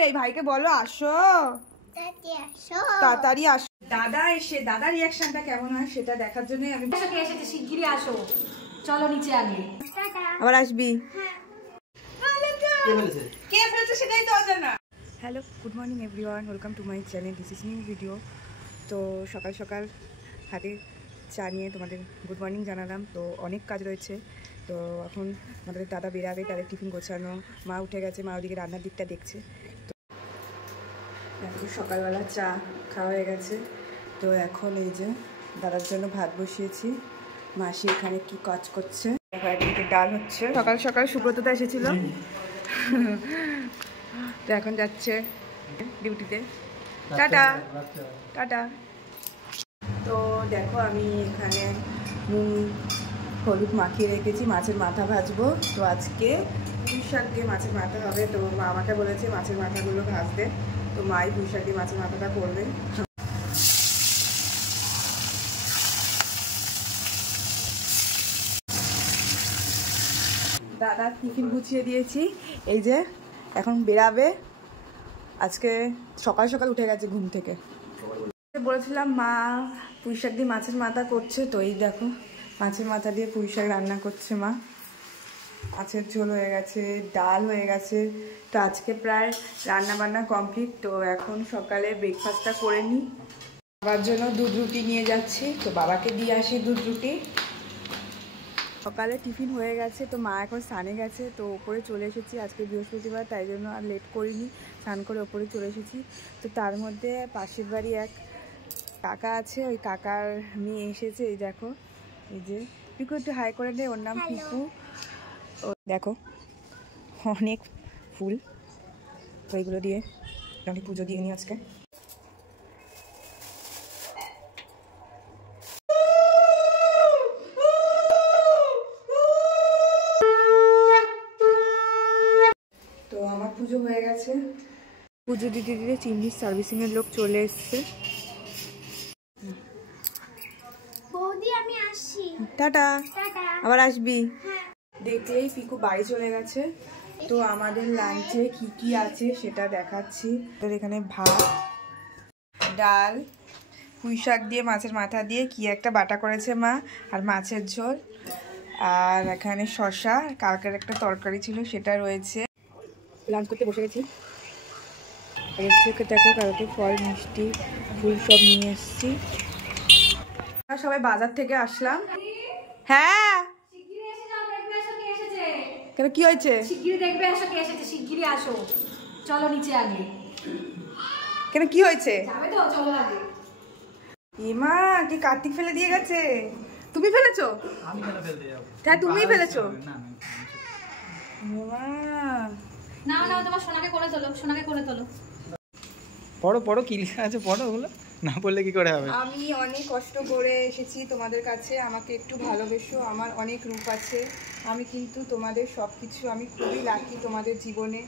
নেই, ভাইকে বলো আসো, তাড়াতাড়ি আসো। দাদা এসে দাদার রিয়াকশনটা কেমন হয় সেটা দেখার জন্য আমি এসেছি, শিগগিরই আসো, চলো নিচে আগে। আবার আসবি। কে ফেলেছে সেটাই তো অজানা। Hello, good morning everyone, welcome to my channel, this is new video. তো সকাল সকাল হাতে চা নিয়ে তোমাদের গুড মর্নিং জানালাম। তো অনেক কাজ রয়েছে। তো এখন আমাদের দাদা বেরাবে, তাদের টিফিন গোছানো, মা উঠে গেছে, মা ওদিকে রান্নার দিকটা দেখছে। তো এখন সকালবেলা চা খাওয়া হয়ে গেছে। তো এখন এই যে দাদার জন্য ভাত বসিয়েছি, মাসি এখানে কি কাজ করছে, একদিকে ডাল হচ্ছে। সকাল সকাল সুব্রতদা এসেছিল, তো এখন যাচ্ছে ডিউটিতে। Tata tata. তো দেখো আমি এখানে নুন হলুদ মাখিয়ে রেখেছি, মাছের মাথা ভাজবো। তো আজকে পুঁই শাক দিয়ে মাছের মাথা হবে। তো মা আমাকে বলেছে মাছের মাথাগুলো ভাজতে, তো মাই পুঁই শাক দিয়ে মাছের মাথাটা করবে। দাদা টিফিন গুছিয়ে দিয়েছি, এই যে এখন বেরাবে। আজকে সকাল সকাল উঠে গেছে ঘুম থেকে। বলেছিলাম মা পুঁই শাক দিয়ে মাছের মাথা করছে, তো এই দেখো মাছের মাথা দিয়ে পুঁই শাক রান্না করছে মা। মাছের ঝোল হয়ে গেছে, ডাল হয়ে গেছে। তো আজকে প্রায় রান্না বান্না কমপ্লিট। তো এখন সকালে ব্রেকফাস্টটা করে নিই। বাবার জন্য দুধ রুটি নিয়ে যাচ্ছি, তো বাবাকে দিয়ে আসি দুধ রুটি। সকালে টিফিন হয়ে গেছে, তো মা এখন স্নানে গেছে। তো ওপরে চলে এসেছি, আজকে বৃহস্পতিবার, তাই জন্য আর লেট করিনি, স্নান করে ওপরে চলে এসেছি। তো তার মধ্যে পাশের বাড়ি এক কাকা আছে, ওই কাকার মেয়ে এসেছে। এই দেখো, এই যে পিকু, একটু হাই করে দে, ওর নাম পিকু। ও দেখো অনেক ফুল, তো এইগুলো দিয়ে অনেক পুজো দিয়ে নিই আজকে। তো আমার পুজো হয়ে গেছে, পুজো দিতে দিতে চিমনির সার্ভিসিংয়ের লোক চলে এসছে। টাটা, আবার আসবি। দেখলেই পিকু বাড়ি চলে গেছে। তো আমাদের লাঞ্চে কি কি আছে সেটা দেখাচ্ছি। এখানে ভাত, ডাল, পুঁই শাক দিয়ে মাছের মাথা দিয়ে কি একটা বাটা করেছে মা, আর মাছের ঝোল, আর এখানে শসা, কালকের একটা তরকারি ছিল সেটা রয়েছে। লাঞ্চ করতে বসে গেছি। দেখো কালকে ফল মিষ্টি ফুল সব নিয়ে এসেছি। সবাই বাজার থেকে আসলাম। হ্যাঁ কেন, কি হয়েছে? শিগগিরই দেখবে আসো কে এসেছে, শিগগিরই আসো, চলো নিচে আগে। কেন, কি হয়েছে? যাবে তো, চলো আগে। ইমা কি কার্তিক ফেলে দিয়ে গেছে? তুমি ফেলেছো? আমি কেন ফেলতে যাব? হ্যাঁ তুমিই ফেলেছো। না না, না না, তোমার সোনাকে কোলে তোলো, সোনাকে কোলে তোলো। পড়ো পড়ো, কি লেখা আছে পড়ো, ওগুলো না পড়লে কি করে হবে? আমি অনেক কষ্ট করে এসেছি তোমাদের কাছে, আমাকে একটু ভালোবেসো, আমার অনেক রূপ আছে, আমি কিন্তু তোমাদের সব কিছু, আমি খুবই লাকি তোমাদের জীবনে।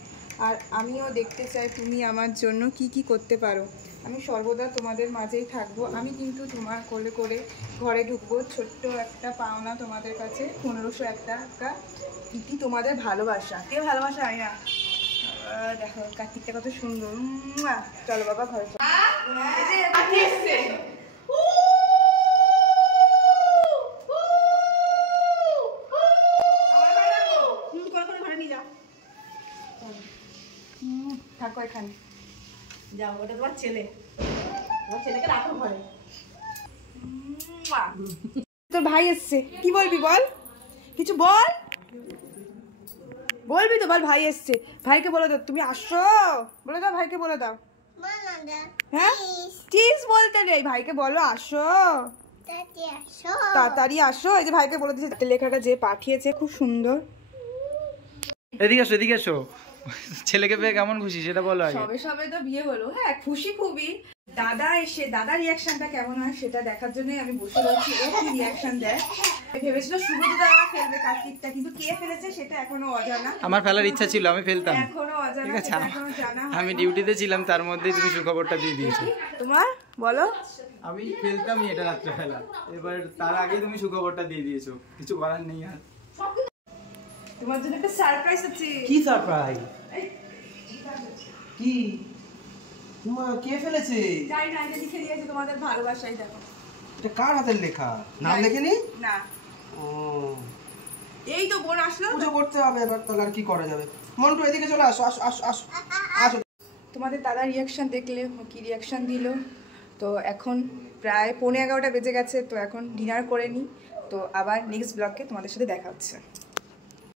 আর আমিও দেখতে চাই তুমি আমার জন্য কি কি করতে পারো। আমি সর্বদা তোমাদের মাঝেই থাকবো। আমি কিন্তু তোমার কোলে করে ঘরে ঢুকবো। ছোট্ট একটা পাওনা তোমাদের কাছে, 1501 টাকা, ইতি তোমাদের ভালোবাসা। কে ভালোবাসা? আয় না, দেখো কার্তিকটা কত সুন্দর। চলো বাবা ঘরে চলো। থাকো এখানে, যাও, ওটা তোমার ছেলে, তোমার ছেলেকে রাখো ঘরে। তোর ভাই এসছে, কি বলবি বল, কিছু বল, বলবি তো বল। ভাই এসছে, ভাইকে বলে দাও তুমি আসো, বলে দাও ভাইকে, বলে দাও। হ্যাঁ চিজ বলতে নেই, ভাইকে বলো আসো, তাড়াতাড়ি আসো। এই যে ভাইকে বলে দিয়েছে, লেখাটা যে পাঠিয়েছে খুব সুন্দর। এদিকে এসো, এদিকে এসো। ছেলেকে পেয়ে কেমন খুশি সেটা বলো আগে। সবে সবে তো বিয়ে হলো, হ্যাঁ খুশি খুবই। দাদা এসে দাদার রিয়াকশনটা কেমন হয় সেটা দেখার জন্য আমি বসে রয়েছি। ও কি রিয়াকশন দেয়। ভেবেছিল সুব্রতদা ফেলবে কার্তিকটা, কিন্তু কে ফেলেছে সেটা এখনো অজানা। আমার ফেলার ইচ্ছা ছিল, আমি ফেলতাম, এখনো অজানা, ঠিক আছে? এখনো জানা হয়নি। আমি ডিউটিতে ছিলাম, তার মধ্যেই তুমি সুখবরটা দিয়ে দিয়েছো। তোমার বলো, আমি ফেলতামই এটা রাত্রে ফেলা, এবার তার আগেই তুমি সুখবরটা দিয়ে দিয়েছো, কিছু করার নেই আর। তোমার জন্য একটা সারপ্রাইজ আছে। কি সারপ্রাইজ? কি মা কে ফেলেছে? যাই না, এটা লিখে দিয়েছে তোমাদের ভালোবাসাই, দেখো। এটা কার হাতের লেখা? নাম লেখেনি? না। ও এই তো বোন আসলো, পুজো করতে হবে এবার, তাহলে আর কি করা যাবে। মন্টু এদিকে চলে আসো, আসো আসো আসো আসো। তোমাদের দাদার রিয়াকশন দেখলে ও কি রিয়াকশন দিল। তো এখন প্রায় 11:15 বেজে গেছে, তো এখন ডিনার করে নিই। তো আবার নেক্সট ব্লগে তোমাদের সাথে দেখা হচ্ছে।